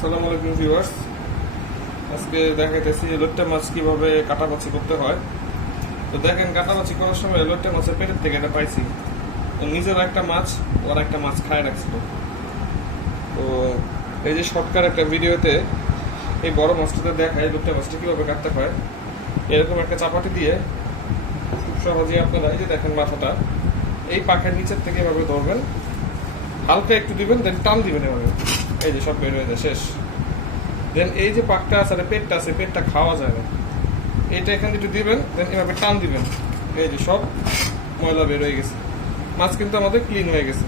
আসসালামু আলাইকুম ভিউয়ার্স, আজকে দেখাইতেছি লোট্টা মাছ কিভাবে কাটাবাছি করতে হয়। তো দেখেন, কাটাবাছি করার সময় লোট্টা মাছের পেটের থেকে এটা পাইছি। তো নিজের একটা মাছ ওর একটা মাছ খায় রাখছিল। তো এই যে শর্টকাট একটা ভিডিওতে এই বড় মাছটাতে দেখায় লোট্টা মাছটা কিভাবে কাটতে হয়। এরকম একটা চাপাটি দিয়ে খুব সহজেই আপনারা এই যে দেখেন মাথাটা এই পাখার নিচের থেকে এভাবে ধরবেন, হালকা একটু দিবেন, দেন টান দিবেন এভাবে, এই যে সব বের হয়ে যায় শেষ। দেন এই যে পাকটা আছে আর পেটটা আছে, পেটটা খাওয়া যায় না, এইটা এখানে একটু দিবেন, দেন এভাবে টান দিবেন, এই যে সব ময়লা বের হয়ে গেছে, মাছ কিন্তু আমাদের ক্লিন হয়ে গেছে।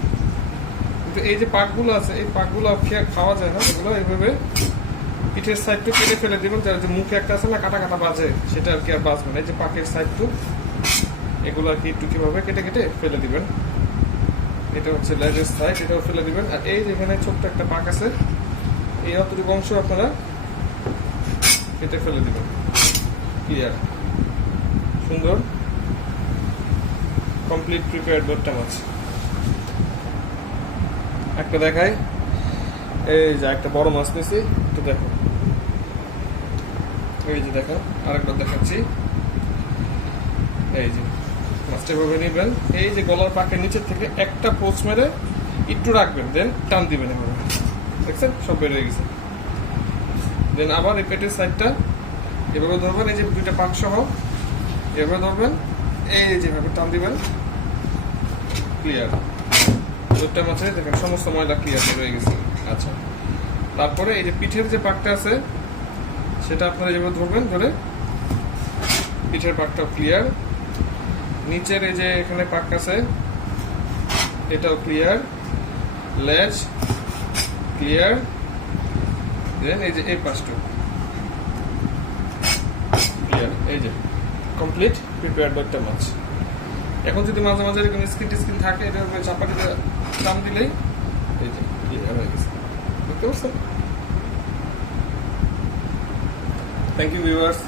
কিন্তু এই যে পাকগুলো আছে এই পাকগুলো খাওয়া যায় না, এগুলো এইভাবে পিঠের সাইডটু কেটে ফেলে দিবেন, যার যে মুখে একটা আছে না কাটা কাটা বাজে, সেটা আর কি আর বাঁচবে না। এই যে পাকের সাইডটু এগুলো আর কি একটু কিভাবে কেটে কেটে ফেলে দিবেন। এটা হচ্ছে লেজের সাইড, এটাও ফেলে দিবেন। আর এই যেখানে ছোট্ট একটা পাক আছে এই অতটুকু অংশ আপনারা কেটে ফেলে দিবেন। ক্লিয়ার, সুন্দর কমপ্লিট প্রিপেয়ার্ড লোট্টা মাছ। একটা দেখাই, এই যে একটা বড় মাছ নিয়েছি, একটু দেখো, এই যে দেখো আরেকবার দেখাচ্ছি। এই যে মাছটা এভাবে নিবেন, এই যে গলার পাকের নিচের থেকে একটা পোচ মেরে একটু রাখবেন, দেন টান দিবেন এভাবে, দেখছেন সব বের হয়ে গেছে। দেন আবার এই পেটের সাইডটা এভাবে ধরবেন, এই যে দুইটা পাক সহ এভাবে ধরবেন, এই যেভাবে টান দিবেন। ক্লিয়ার, লোট্টা মাছে দেখেন সমস্ত ময়লা ক্লিয়ার হয়ে গেছে। আচ্ছা, তারপরে এই যে পিঠের যে পাকটা আছে সেটা আপনারা যেভাবে ধরবেন, ধরে পিঠের পাকটাও ক্লিয়ার। নিচের এই যে এখানে পাক আছে এটাও ক্লিয়ার, লেজ ক্লিয়ার। দেন এই যে এই পাশটা ক্লিয়ার, এই যে কমপ্লিট প্রিপেয়ার্ড লোট্টা মাছ। এখন যদি মাঝে মাঝে এরকম স্কিন টিস্কিন থাকে, এটা চাপাটিতে টান দিলেই এই যে ক্লিয়ার হয়ে গেছে, বুঝতে পারছেন? Thank you viewers.